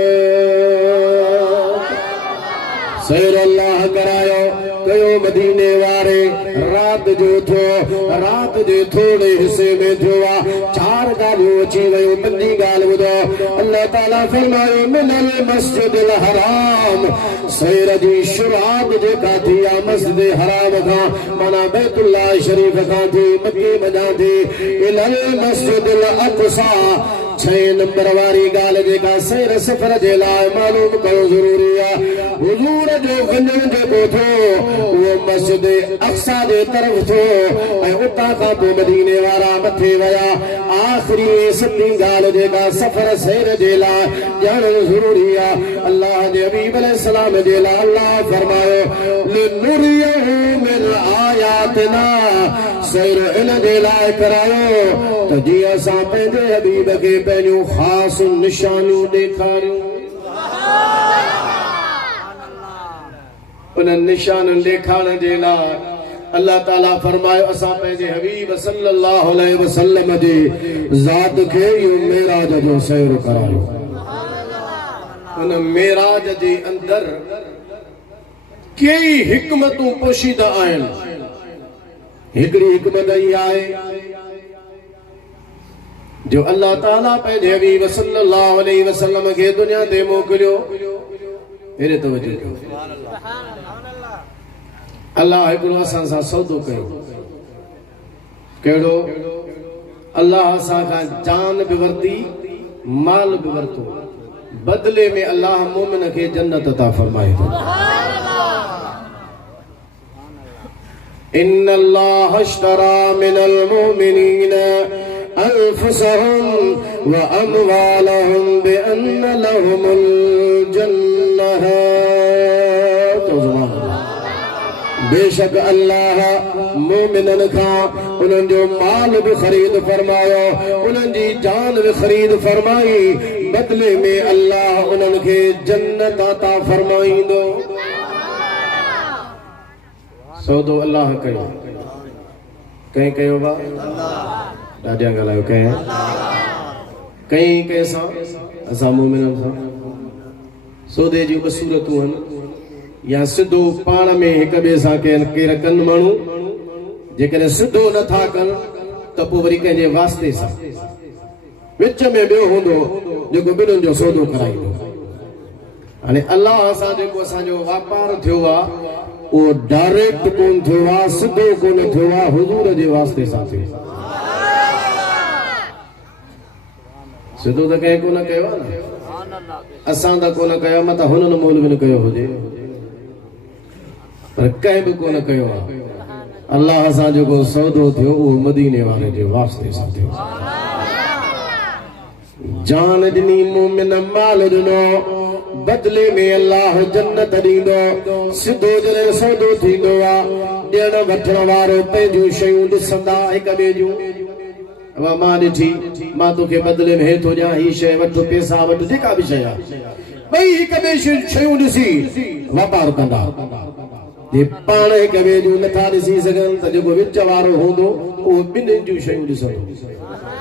सैर अल्लाह करायो कयो मदीने वारे रात जो थियो रात जे थोड़े हिस्से में थियो चार ॻाल्हियूं अची वयूं पंजी ॻाल्हि ॿुधो अल्लाह ताला फरमायो मिनल मस्जिदिल हराम सैर जी शुरूआत जेका थी आहे मस्जिद हराम खां माना बैतुल्लाह शरीफ खां थी मके वञा थी इलल मस्जिदिल अक़सा 6 नंबर वारी ॻाल्हि जेका सैर सफ़र जे लाइ मालूम कयो ज़रूरी आहे हुज़ूर जो वञण जेको थियो उहो मस्जिद अक़सा जे तरफ़ थियो ऐं उतां खां पोइ मदीने वारा मथे विया आख़िरी 7वीं ॻाल्हि जेका सफ़र सैर जे लाइ ॼाणणु ज़रूरी आहे अल्लाह जे हबीब अलैहिस्सलाम जे लाइ अल्लाह फरमायो लिनुरियहु मिन आयातिना सैर इन जे लाइ करायो त जीअं असां पंहिंजे हबीब खे पंहिंजूं ख़ासि निशानियूं ॾेखारियूं उन निशाननि ॾेखारण जे लाइ अल्लाह ताला फरमायो असां पंहिंजे हबीब सल्लल्लाहु अलैहि वसल्लम जे ज़ात खे इहो मेराज जो सैर करायो उन मेराज जे अंदर कई हिकमतूं पोशीदा आहिनि हिकड़ी हिकमत ई आहे जो अल्लाह ताला पंहिंजे हबीब सल्लल्लाहु अलैहि वसल्लम खे दुनिया ते मोकिलियो मेरे तवज्जो कयो अल्लाह हिकिड़ो असां सां सौदो कयो कहिड़ो अल्लाह असां खां जान बि वरिती माल बि वरितो बदले में अल्लाह मोमिन खे जन्नत अता फरमाए थो इन्न अल्लाह अश्तरा मिनल मुमिनीना अनफुसहुम व अमवालहुम बिअन्न लहुमुल जन्नह बेशक अल्लाह मोमिनन खां उन्हनि जो माल भी खरीद फरमायो उन्हनि जी जान भी खरीद फरमाई बदले में अल्लाह उन्हनि खे जन्नत अता फरमाईंदो सौदो अल्लाह कयो कंहिं कयो बा ॾाढिया ॻाल्हायो कंहिं कंहिंसां असां मोमिननि सां सौदे जी ॿ सूरतूं आहिनि या सिधो पाण में हिक ॿिए सां केर कनि माण्हू जेकॾहिं सिधो नथा कनि त पोइ वरी कंहिंजे वास्ते सां विच में ॿियो हूंदो जेको ॿिन्हिनि जो सौदो कराईंदो हाणे अल्लाह सां जेको असांजो वापार थियो आहे उहो डायरेक्ट कोन थियो आहे, सिधो कोन थियो आहे, हुजूर जे वास्ते सां थियो। सिधो त कंहिं कोन कयो आहे न, असां त कोन कयो, मत हुननि मौलवियुनि कयो हुजे, पर कंहिं बि कोन कयो आहे। अल्लाह सां जेको सौदो थियो उहो मदीने वारे जे वास्ते सां थियो। जान ॾिनी, मोमिन माल ॾिनो, बदले में अल्लाह जन्नत ॾींदो। सिधो जॾहिं सौदो थींदो आहे, ॾियण वठण वारो पंहिंजूं शयूं ॾिसंदा हिक ॿिए जूं। मां ॾिठी, मां तोखे बदले में हेठो ॾियां, ही शइ वठि, पैसा वठि, जेका बि शइ आहे, ॿई हिक ॿिए शयूं ॾिसी वापार कंदा। जे पाण हिक ॿिए जूं नथा ॾिसी सघनि त जेको विच वारो हूंदो उहो ॿिन्हिनि जूं शयूं ॾिसंदो,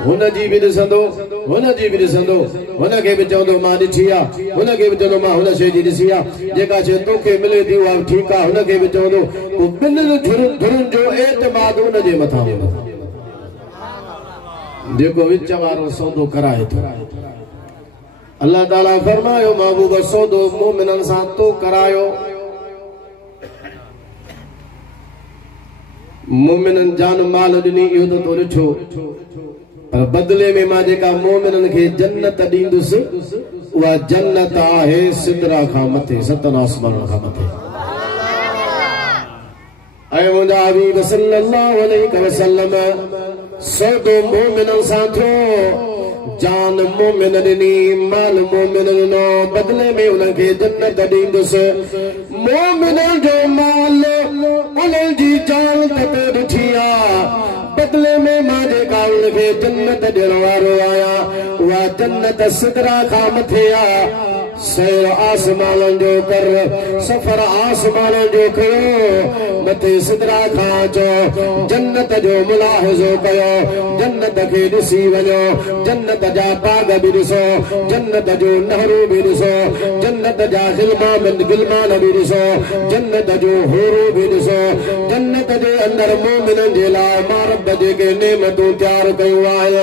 हुनजी बि ॾिसंदो, हुनजी बि ॾिसंदो, हुनखे बि चवंदो मां ॾिठी आहे, हुनखे बि चवंदो मां हुन शइ जी ॾिसी आहे, जेका शइ तोखे मिले थी उहा ठीकु आहे, हुनखे बि चवंदो। पोइ ॿिन्हिनि धुरुनि जो एतमाद हुनजे मथां हूंदो, जेको विच वारो सौदो कराए थो। अल्लाह ताला फरमायो, महबूब सौदो मोमिननि सां तो करायो। मोमिननि जान माल ॾिनी, इहो त तो ॾिठो, पर बदले में मां जेका मोमिननि खे जन्नत ॾींदुसि उहा जन्नत आहे सिदरा खां मथे, सतन आसमाननि खां मथे। ऐं मुंहिंजा हबीब सल्लल्लाहु अलैहि वसल्लम सौदो मोमिननि सां थियो। जान मोमिन ॾिनी, माल मोमिन ॾिनो, बदले में उनखे जन्नत ॾींदुसि। मोमिननि जो माल उन्हनि जी जान त ॾिठी आहे, बदले में मां जेका उनखे जन्नत ॾियण वारो आहियां उहा जन्नत सिदरा खां मथे आहे। सैर आसमाननि जो कर, सफ़र आसमाननि जो कयो, मथे सिदरा खां अचो, जन्नत जो मुलाहिज़ो कयो, जन्नत खे ॾिसी वञो, जन्नत जा बाग बि ॾिसो, जन्नत जो नहरू बि ॾिसो, जन्नत जा गिलमान बि ॾिसो, जन्नत जो हूरो बि ॾिसो। जन्नत जे अंदरि मोमिननि जे लाइ मां रब जेके नेमतूं तयारु कयूं आहिनि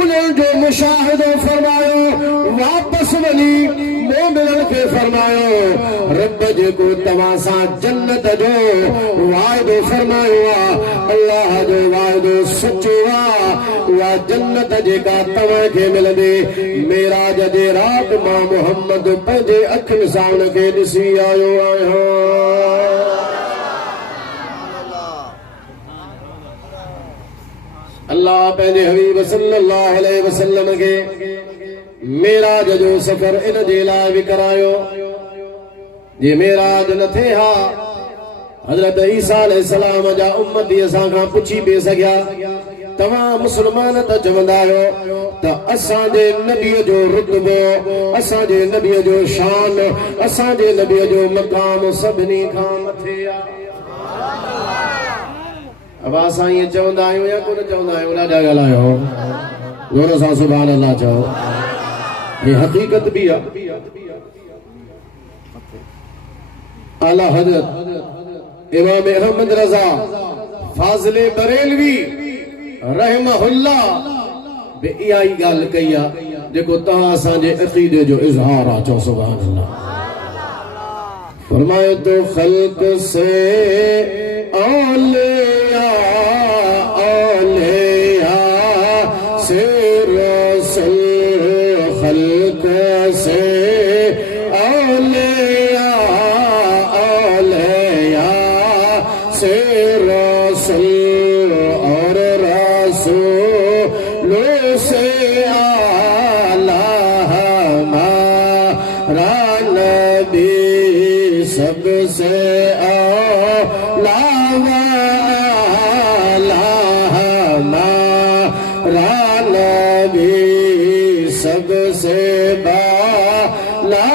उन्हनि जो मुशाहिदो फरमायो। वापसि वञी मोमिननि खे फरमायो, रब जेको तव्हां सां जन्नत जो वाइदो फरमायो आहे, अल्लाह जो वाइदो सचो आहे। उहा जन्नत जेका तव्हांखे मिलंदी, मेराज जे राति मां मोहम्मद पंहिंजे अखियुनि सां उनखे ॾिसी आयो आहियां। अल्लाह पंहिंजे हबीब सल्लल्लाहु अलैहि वसल्लम खे मेराज जो सफ़र इन जे लाइ बि करायो। जे मेराज न थे हा, हज़रत ईसा अलैहिस्सलाम जा उम्मती असां खां पुछी पिए सघिया, तव्हां मुस्लमान त चवंदा आहियो त असांजे नबीअ जो रुतबो, असांजे नबीअ जो शान, असांजे नबीअ जो मक़ाम सभिनी खां मथे आहे। अब असां ईअं चवंदा आहियूं या कोन चवंदा आहियूं? ॾाढा ॻाल्हायो, ज़ोर सां सुभान अल्लाह चओ। ये हकीकत भी है। आला हज़रत इमाम अहमद रज़ा फाज़िले बरेलवी रहमहुल्लाह बे इहा ई ॻाल्हि कई आहे जेको तव्हां असांजे अक़ीदे जो इज़हार आहे। चओ सुभान अल्लाह। फरमाए तो ख़ल्क़ से औलिया, औलिया से रसूल, खल्क़ से औलिया, औलिया से रसूल, और रसूलों से आला हमारा नबी सबसे आला, हमारा नबी सबसे बाला,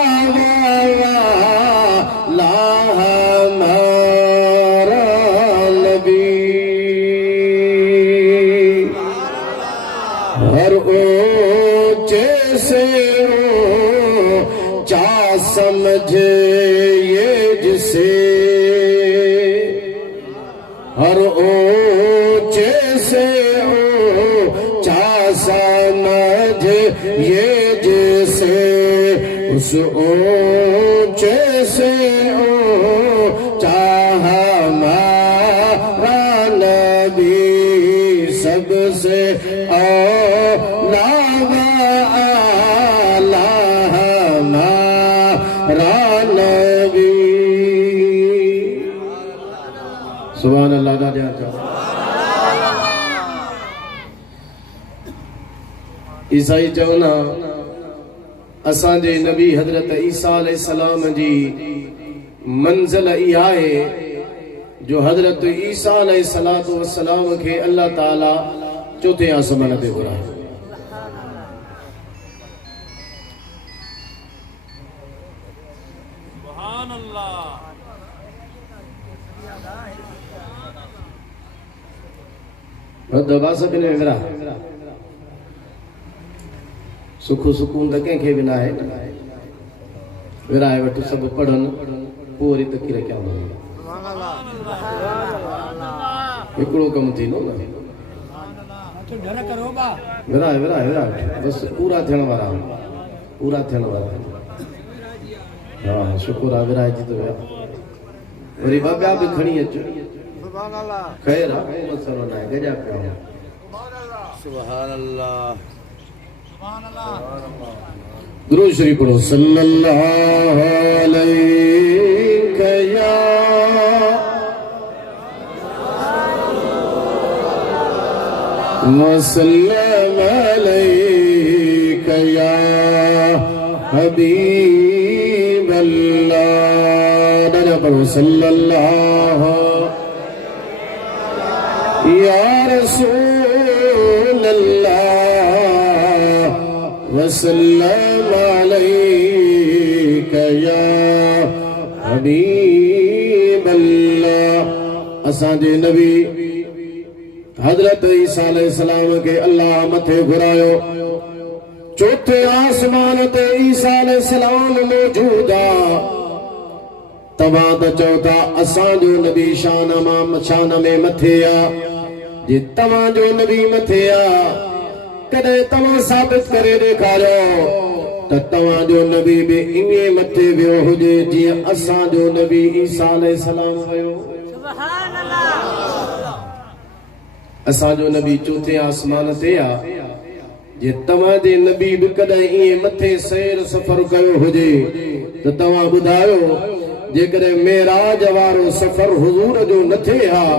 हमारा नबी। हर ऊंचे से ऊंचा समझे ये जिसे, हर ऊंचे से ऊंचा समझ ये जिसे, उस ऊंचे नबी सबसे औला वाला हमारा नबी। सुभान अल्लाह दा ध्यान। ईसाई चवना असांजे नबी हजरत ईसा अलैहिस्सलाम जी मंजिल इहा आहे जो हजरत ईसा अलैहिस्सलातु वस्सलाम खे अल्लाह ताला चौथे आसमान ते घुरायो। सुभान अल्लाह। दबा सघने विरा सुखो सुकून त कंहिंखे बि न आहे। विराए वटि सभु पढ़नि पोइ वरी तकी रखिया हिकिड़ो कमु थींदो न। विराए विराए विराए बसि पूरा थियण वारा पूरा थियण वारा। हा शुकुर आहे विराइजी थो विया। वरी ॿ ॿिया बि खणी अचो ख़ैर आहे कोई मसलो न आहे गजा पिया। सुभान अल्लाह। दुरूद शरीफ पढ़ो। सल्लल्लाहु अलैहि या वसल्लम अलैका या हबीब अल्लाह। दादा पढ़ो। सल्लल्लाहु या रसूल अल्लाह वसल्लम अलैका या हबीब अल्लाह। असांजे नबी हजरत ईसा अलैहिस्सलाम के अल्लाह मथे घुरायो। चौथे आसमान ते ईसा अलैहिस्सलाम मौजूद आ। तव्हां त चओ था असांजो नबी शान में मथे आ। जे तव्हां जो नबी मथे आ कॾहिं तव्हां साबित करे ॾेखारियो त तव्हां जो नबी बि ईअं मथे वियो हुजे जीअं असांजो नबी ईसा अलैहिस्सलाम वियो। सुभान अल्लाह। असांजो नबी चौथे आसमान ते आ। जे तव्हां जे नबी बि कॾहिं ईअं मथे सैर सफ़र कयो हुजे त तव्हां ॿुधायो जेकॾहिं मेराज वारो सफ़र हुज़ूर जो न थिए हा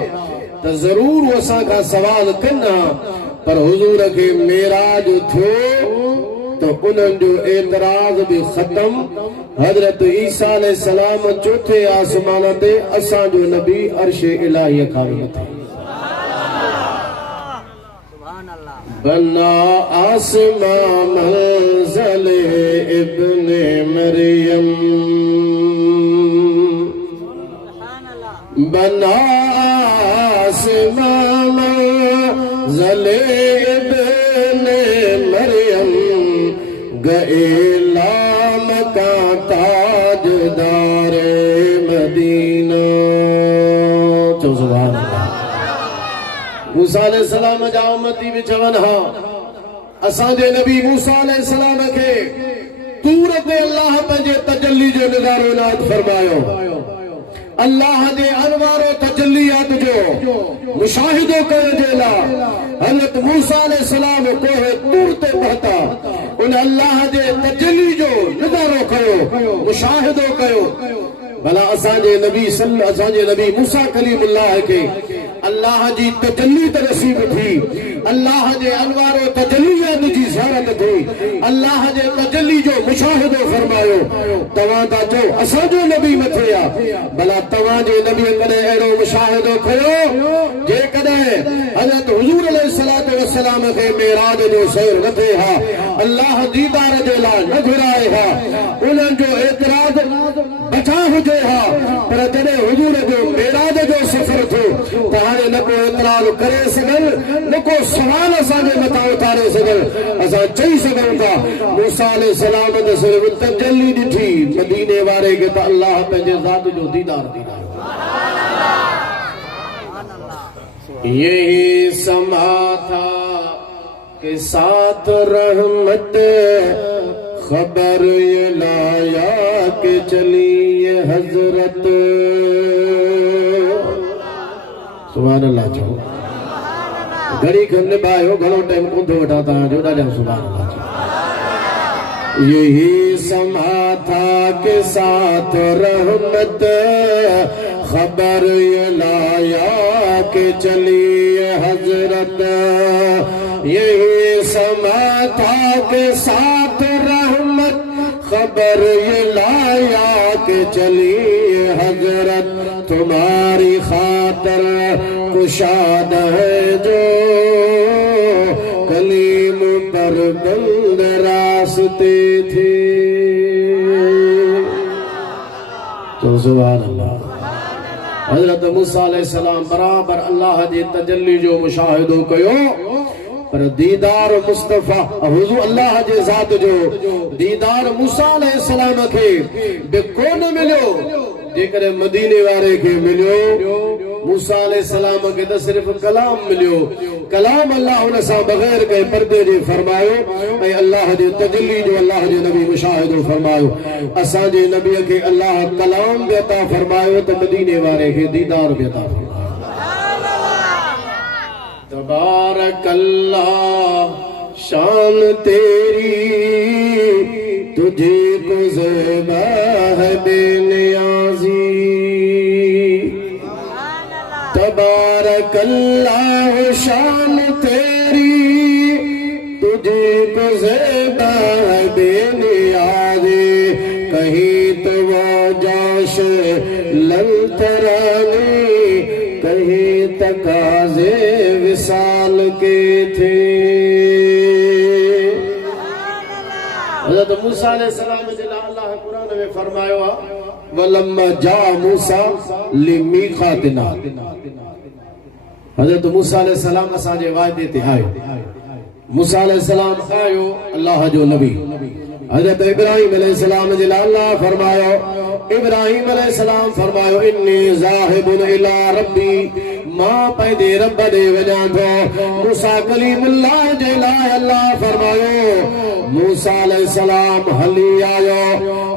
त ज़रूर असां खां सवाल कनि हा। पर हुजूर के मेराज थियो तो उन्हनि जो एतराज भी खत्म। हजरत ईसा अलैहिस्सलाम चौथे आसमान ते असांजो नबी अर्श इलाही खां मथे। बना आसमान मंज़िल इब्ने मरियम बना आसमान मंज़िल इब्ने मरियम गईलाम का ताजदार मदीना। चो सुभान अल्लाह। मूसा अलैहिस्सलाम जा उम्मती भी चवन हा असांजे नबी मूसा अलैहिस्सलाम के तूर ते अल्लाह पंहिंजे तजल्ली जो नज़ारो नात फरमायो। अल्लाह दे अनवारो तजल्लियात जो मुशाहिदो करण जे लाइ हज़रत मूसा अलैहिस्सलाम कोहे तूर ते पहुता। उन अल्लाह दे तजल्ली जो नज़ारो कयो मुशाहिदो कयो। भला असांजे नबी मूसा कलीमुल्लाह के अल्लाह जी तजल्ली त नसीब थी। अल्लाह जे अनवारो तजल्लियात जी ज़ियारत थी। अल्लाह जे तजल्ली जो मुशाहिदो फरमायो। तव्हां था चओ असांजो नबी मथे आ। भला तव्हां जे नबी कॾहिं अहिड़ो मुशाहिदो कयो जेकॾहिं हज़रत हुज़ूर अलैहिस्सलातु वस्सलाम खे मेराज जो सैर न थिए हा अल्लाह दीदार जे लाइ न घुराए हा उन्हनि जो एतराज़ बचा हुजे हा। पर जॾहिं हुज़ूर जो मेराज जो सफ़र थियो त हाणे न को एतराज़ करे सघनि न को सवाल असांजे मथां उथारे सघनि। असां चई सघूं था मूसा अलैहिस्सलाम त सिर्फ़ तजल्ली ॾिठी मदीने वारे खे त अल्लाह पंहिंजे ज़ात जो दीदार ॾींदा। यही समा था के साथ रहमत खबर ये लाया के चली ये हजरत। सुभान अल्लाह। घड़ी खन निभायो घणो टाइम कोन थो वठां तव्हां जो ॾाढा सुभाणे अल्लाह यही समा था के साथ रहमत खबर ये लाया के चली हजरत यही समा था के साथ रहमत खबर ये लाया के चली हजरत तुम्हारी खातर कुशाद है जो कलीम पर बंद रास्ते थे तो सुभान अल्लाह हजरत मूसा अलैहिस्सलाम बराबर अल्लाह जी तजल्ली जो मुशाहिदो कयो पर दीदार मुस्तफा हुजूर अल्लाह जे ज़ात जो दीदार मूसा अलैहिस्सलाम खे बेकोन मिलियो जेकर मदीने वारे खे मिलियो मूसा अलैहिस्सलाम खे त सिर्फ कलाम मिलियो कलाम अल्लाह उन सां बगैर के पर्दे जे फरमायो ऐं अल्लाह जे तजल्ली जो अल्लाह जे नबी मुशाहिदो फरमायो असां जे नबी खे अल्लाह कलाम बि अता फरमायो त मदीने वारे खे दीदार बि अता फरमायो तबारक अल्लाह शान तेरी तुझे को ज़ेबा है बेनियाज़ी तबारक अल्लाह शान तेरी तुझे को ज़ेबा है बेनियाज़ी कहीं तो वो जोश ललतरानी कहीं तकाज़े विसाल के थे हज़रत मूसा अलैहिस्सलाम जे लाइ अल्लाह कुरान में फरमायो वलम्मा जा मूसा लिमीक़ातिना हज़रत मूसा अलैहिस्सलाम असांजे वाइदे ते आयो मूसा अलैहिस्सलाम आयो अल्लाह जो नबी हज़रत इब्राहिम अलैहिस्सलाम जे लाइ अल्लाह फरमायो इब्राहिम अलैहिस्सलाम फरमायो इन्नी ज़ाहिबुन इला रब्बी मां पैदे रब दे वञां थो मूसा कलीमुल्लाह जे लाइ अल्लाह फरमायो मूसा अलैहिस्सलाम हली आयो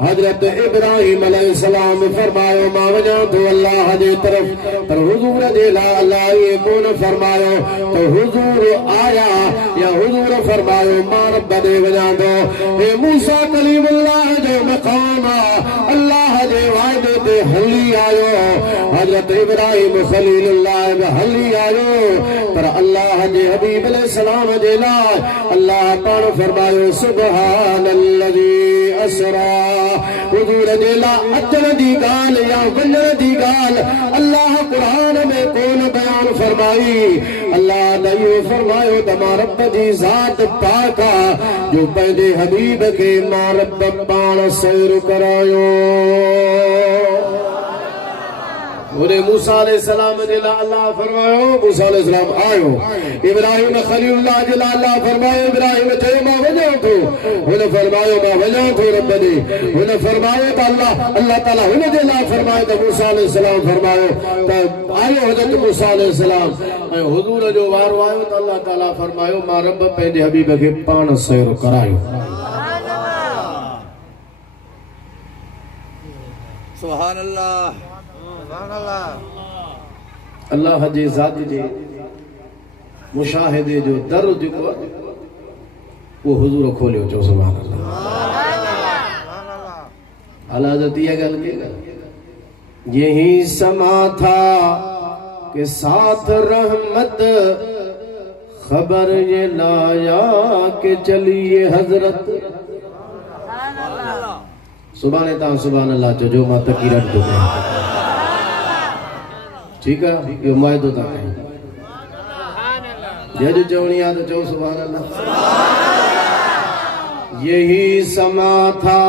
हजरत इब्राहिम अलैहिस्सलाम फरमायो मां वञां थो अल्लाह जे तरफ पर हुजूर जे लाइ अल्लाह ये कोन फरमायो तो हुजूर आया या हुजूर फरमायो मां रब दे वञां थो हे मूसा कलीमुल्लाह जो मकाम अल्लाह जे वादे ते हली आयो हजरत इब्राहिम खलीलुल्लाह हली आयो पर अल्लाह जे हबीब अलैहिस्सलाम जे लाइ अल्लाह पाण फरमायो सुबहानल्लज़ी असरा हुजूर जे लाइ अचण जी ॻाल्हि या वञण जी ॻाल्हि अल्लाह कुरान में कोन बयान फरमाई अल्लाह ने इहो फरमायो त मां रब जी ज़ात पाक जो पंहिंजे हबीब खे मां रब पाण सैर करायो उन्हें मूसा अलैहिस्सलाम जे लाइ अल्लाह फरमायो मूसा अलैहिस्सलाम आयो इब्राहिम खलीलुल्लाह जे लाइ अल्लाह फरमायो इब्राहिम चयो मां वञां थो हुन फरमायो मां वञां थो रब ॾे हुन फरमायो त अल्लाह ताला हुन जे लाइ फरमायो त मूसा अलैहिस्सलाम फरमायो त आयो हज़रत मूसा अलैहिस्सलाम ऐं हुजूर जो वारो आयो त अल्लाह ताला फरमायो मां रब पंहिंजे हबीब खे पाण सैर करायो सुभान अल्लाह अल्लाह जे ज़ात जे मुशाहिदे जो दर जेको वो हुजूर खोलियो चो सुभान अल्लाह अल्लाह हज़रत ये गल के यही समा था के साथ रहमत खबर ये लाया के चलिए हजरत सुभाने ता सुभान अल्लाह जो मां तकीरत दो ठीक है ये मुआयदो था जज चवणी आ तो चो सुभान अल्लाह यही समा था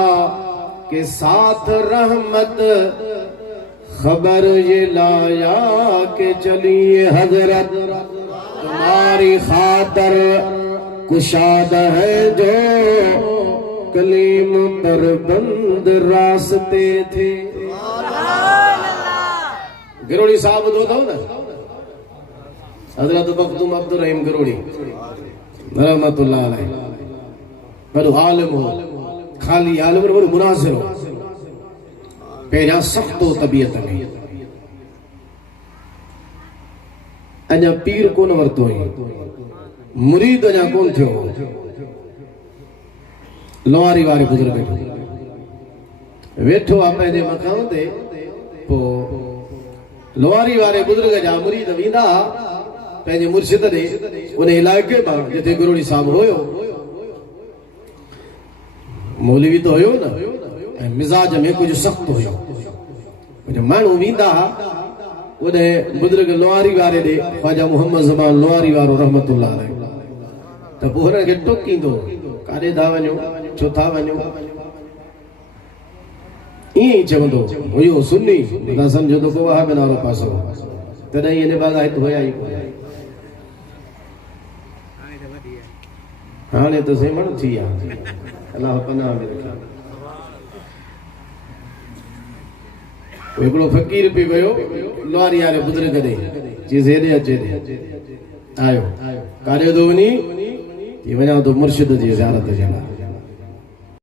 के साथ रहमत खबर ये लाया के चलिए हजरत तुम्हारी खातर कुशाद है जो कलीम पर बंद रास्ते थे गिरोड़ी साहब दो था ना हजरत मखदूम अब्दुल रहीम गिरोड़ी रहमतुल्लाह अलैह बड़ो आलिम हो खाली आलिम बड़ो मुनासिर हो पहिरियां सख्त हो तबीयत में अञा पीर कोन वरतो हुई, मुरीद अञा कोन थियो। लोहारी वारे बुजुर्ग वेठो आहे पंहिंजे मकान ते, पोइ लोहारी वारे बुजुर्ग जा मुरीद वेंदा पंहिंजे मुर्शिद ॾे, उन इलाइक़े मां जिते गुरुड़ी साहब हुयो। मौलवी तो हुयो न, ऐं मिजाज में कुछ सख्त हुयो। कुछ माण्हू वेंदा उन बुजुर्ग लोहारी वारे ॾे, ख्वाजा मोहम्मद ज़मान लोहारी वारो रहमतुल्लाह अलैह, त पोइ हुननि खे टोकींदो, काॾे था वञो, छो था वञो, ईअं ई चवंदो हुयो। सुन्नी तव्हां सम्झो त को वहाबी वारो पासो, तॾहिं इन बाग़ायत हुया ई कोन। हाणे त सेमण थी आहे, अलाह पनाह में रखे। हिकिड़ो फ़कीर पई वियो लोहारी वारे बुजुर्ग ॾे, चीज़ हेॾे अचे आयो, काॾे थो वञी, वञा थो मुर्शिद जी ज़ियारत जे लाइ।